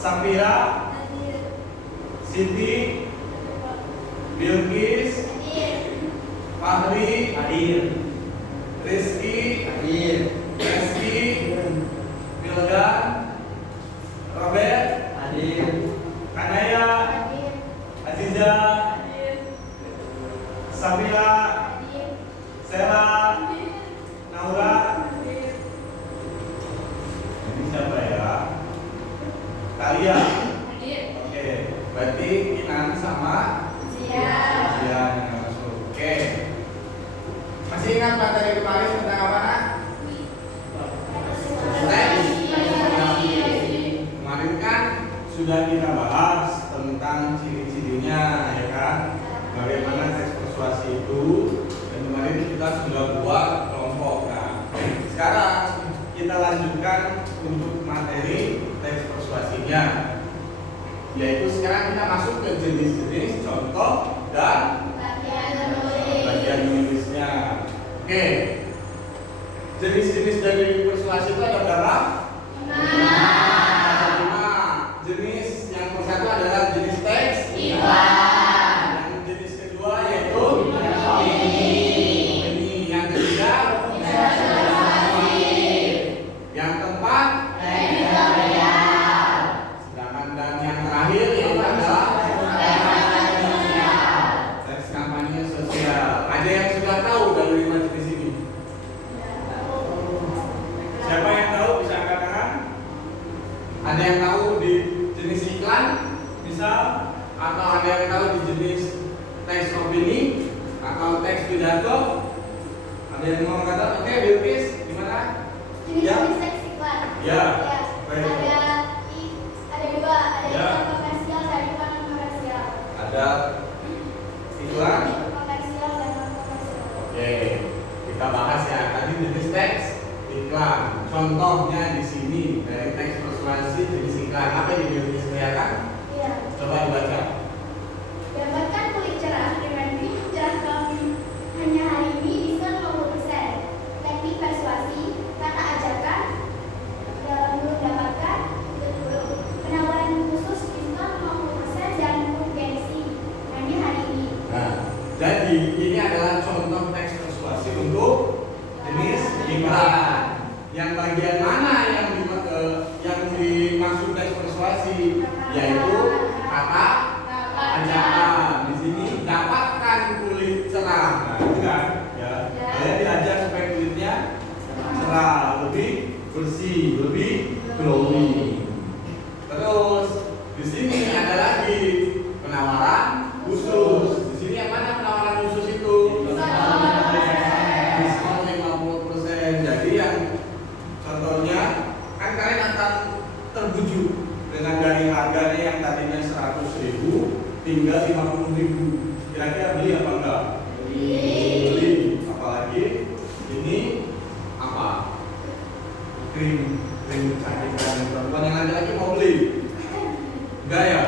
Safira, Siti, Bilqis, Fahri, Hadir. Rizky, Hadir. Rizky, Mildan, Robert, Hadir. Kanaya, Aziza, Safira, Sela, Naura. Ini siapa ya? Talia. Oke, berarti Kinan sama Zian yang masuk. Oke. Masih ingat materi kemarin tentang apa, Nak? Teks. Kemarin kan sudah kita bahas tentang ciri-cirinya, ya kan? Bagaimana teks persuasi itu, dan kemarin kita sudah buat kelompok. Nah, sekarang kita lanjutkan untuk materi teks persuasinya, yaitu sekarang kita masuk ke jenis-jenis contoh dan bagian menulisnya. Oke, jenis-jenis dari persuasi itu ada berapa? 5. Jenis yang persatu adalah jenis teks iklan. Yang jenis kedua yaitu opini. Yang ketiga yang keempat sedangkan dan yang terakhir yaitu adalah teks kampanye sosial. Ada yang sudah tahu dari 5 jenis ini? Siapa yang tahu bisa angkat tangan? Ada yang tahu di jenis iklan misal, atau ada yang tahu di jenis teks opini atau teks pidato? Ada yang mau kata? Oke, Bilqis, gimana? Jenis-jenis teks iklan. Ya. Ada 2, ada Ya. iklan komersial dan iklan non komersial. Ada iklan. Komersial dan non komersial. Oke, kita bahas ya. Tadi jenis teks iklan. Contohnya di sini dari teks persuasi jenis iklan. Apa yang jenis kelihatan? Iya. Coba dibaca. Dapatkan kulit cerah dengan krim cerah kami hanya hari ini diskon 50%. Teknik persuasi, kata ajakan dalam mendapatkan penawaran khusus diskon 50% dan urgensi hanya hari ini. Nah, jadi ini adalah contoh teks persuasi untuk jenis iklan. Yang bagian mana yang dimaksud teks persuasi? Yaitu kata ajakan. Di sini dapatkan kulit cerah, nah, itu kan? Ya. Saya diajar supaya kulitnya cerah, lebih bersih, lebih glowing. Terus di sini ada lagi penawaran khusus. Di sini yang mana penawaran khusus itu? Diskon 50%. Jadi yang contohnya kan kalian akan terbujuk dengan dari harganya yang tadinya 100.000 tinggal 50.000. Kira-kira beli apa enggak? Beli. Apalagi ini apa? Krim kecantikan perempuan yang laki-laki mau beli? Enggak ya?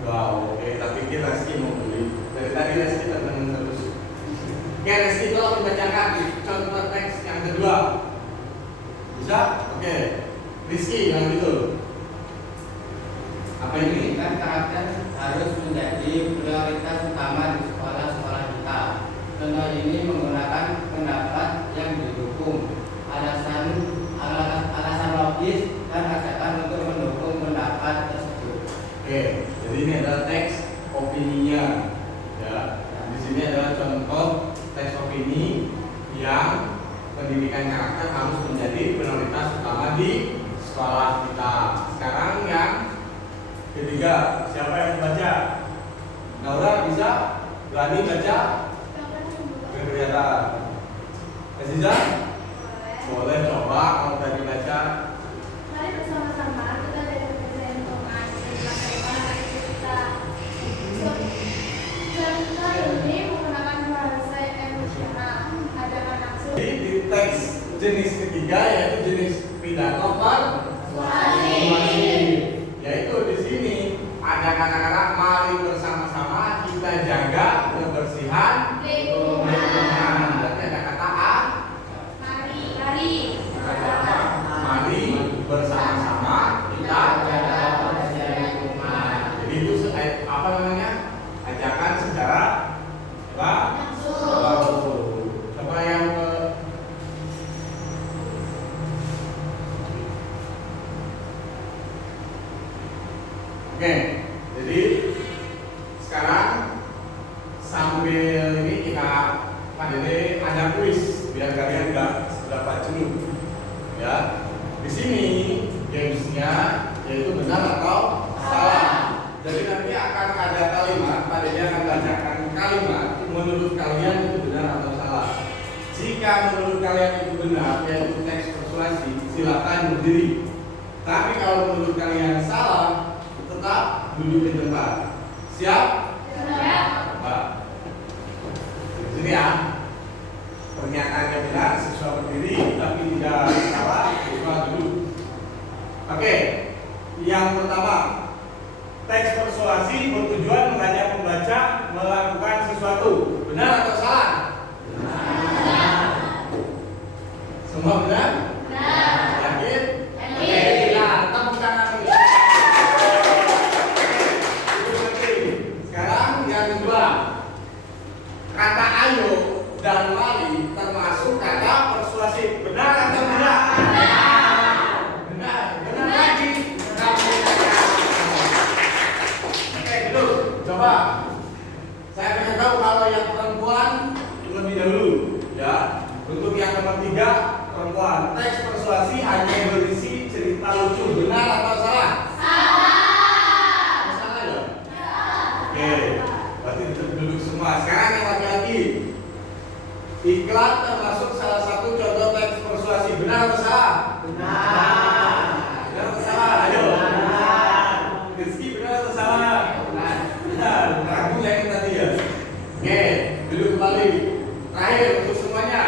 Enggak. Oke, tapi kita Reski mau beli. Dari tadi Reski tenang terus. Oke, Reski tolong dibacakan contoh teks yang kedua. Bisa? Oke. Rizky yang itu. Apa ini? Pendidikan karakter harus menjadi prioritas utama di sekolah-sekolah kita. Contoh ini menggunakan pendapat yang didukung, alasan logis dan ajakan untuk mendukung pendapat tersebut. Oke, jadi ini adalah teks opininya. Ya, di sini adalah contoh teks opini yang pendidikan karakter harus menjadi prioritas utama di sekolah kita. Sekarang yang ketiga, siapa yang membaca? Naura bisa? Berani baca? Kelihatan. Aziza? Boleh coba kalau berani baca. Mari bersama-sama kita dari Presiden Toman melaksanakan kita. Cerita ini menggunakan bahasa emosional, ada anak Jadi di teks jenis ketiga yaitu jenis pidato persuasi. Yaitu di sini ada kata-kata mari bersama-sama kita jaga kebersihan lingkungan. Berarti ada kata A. Mari bersama-sama kita jaga kebersihan sambil ini Pak Dede ada kuis biar kalian nggak seberapa jenuh. Ya, di sini gamesnya yaitu benar atau salah. Jadi nanti akan ada kalimat, Pak Dede akan bacakan kalimat menurut kalian itu benar atau salah. Jika menurut kalian itu benar, yaitu teks persuasi, silakan berdiri. Tapi kalau menurut kalian salah, tetap duduk di tempat. Siap? Siap. Coba. Di sini ya. Pernyataannya benar, siswa berdiri, tapi tidak salah, siswa duduk. Oke. Yang pertama, teks persuasi bertujuan mengajak pembaca melakukan sesuatu. Benar atau salah? Benar. Semua benar? Benar. Yakin? Yakin. Nah, tepuk tangan dulu. Sekarang yang kedua, kata ayo dan mari termasuk kata persuasif. Benar atau tidak? Benar. Benar lagi. Oke, dulu. Coba. Saya pengen tahu kalau yang perempuan lebih dahulu, ya. Untuk yang nomor 3 perempuan, teks persuasi hanya berisi cerita lucu. Benar atau salah? Salah. Salah ya? Oke. Berarti duduk semua. Sekarang yang laki-laki. Iklan termasuk salah satu contoh teks persuasi. Benar atau salah? Benar. Benar atau salah? Ayo. Benar. Rizky, benar atau salah? Benar. Benar. Ragu yang tadi ya. Oke, duduk kembali. Terakhir untuk semuanya.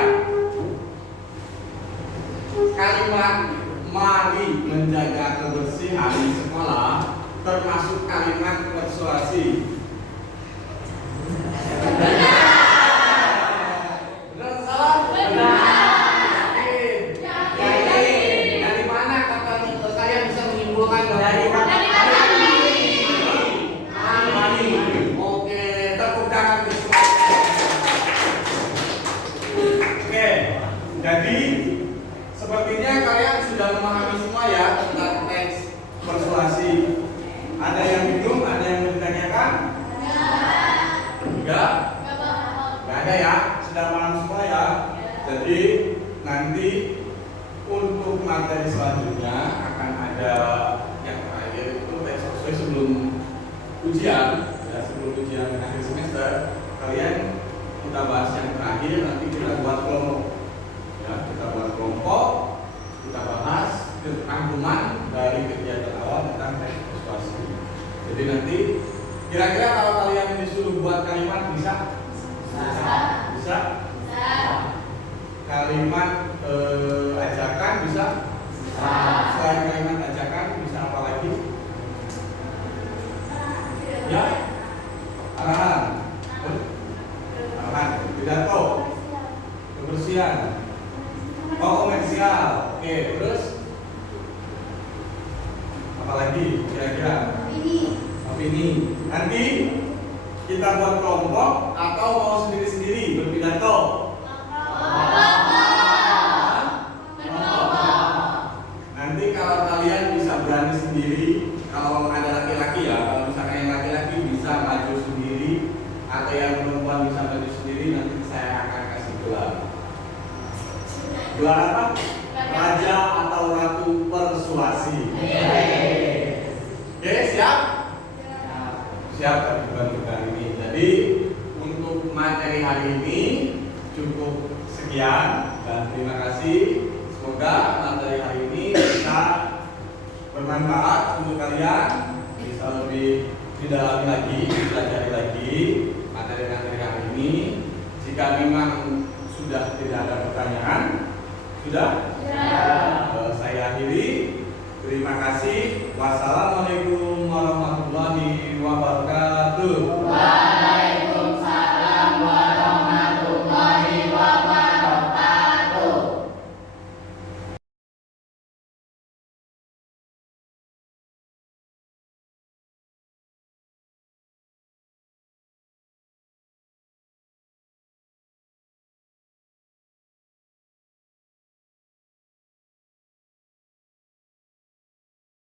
Kalimat mari menjaga kebersihan di sekolah termasuk kalimat persuasi. Jadi sepertinya kalian sudah memahami semua ya tentang teks persuasi. Ada yang bingung, ada yang ditanyakan? Enggak? Enggak ada ya? Sudah paham semua ya? Jadi nanti untuk materi selanjutnya akan ada yang terakhir itu teks persuasi sebelum ujian, ya, sebelum ujian akhir semester. Kalian kita bahas yang terakhir, nanti kita buat kelompok. Ya, kita buat kelompok, kita bahas rangkuman dari kegiatan awal tentang teks persuasi. Jadi nanti kira-kira kalau kalian disuruh buat kalimat bisa? Bisa? Kalimat ajakan bisa? Selain kalimat ajakan bisa apa lagi? Ya? Arahan, pidato, kebersihan. Oh, komersial. Oke, terus apa lagi kira-kira? Opini. Nanti kita buat kelompok atau mau sendiri-sendiri berpidato? Nanti kalau kalian bisa berani sendiri, kalau ada laki-laki ya, kalau misalnya yang laki-laki bisa maju sendiri atau yang perempuan bisa maju sendiri, nanti saya akan kasih gelar. Gelar apa? Raja atau Ratu Persuasi. Oke, siap? Siap dibantu kali ini. Jadi untuk materi hari ini cukup sekian dan terima kasih. Semoga materi hari ini bisa bermanfaat untuk kalian, bisa lebih didalami lagi, dipelajari lagi materi-materi hari ini. Jika memang sudah tidak ada pertanyaan, sudah? Saya akhiri. Terima kasih. Wassalamualaikum warahmatullahi wabarakatuh.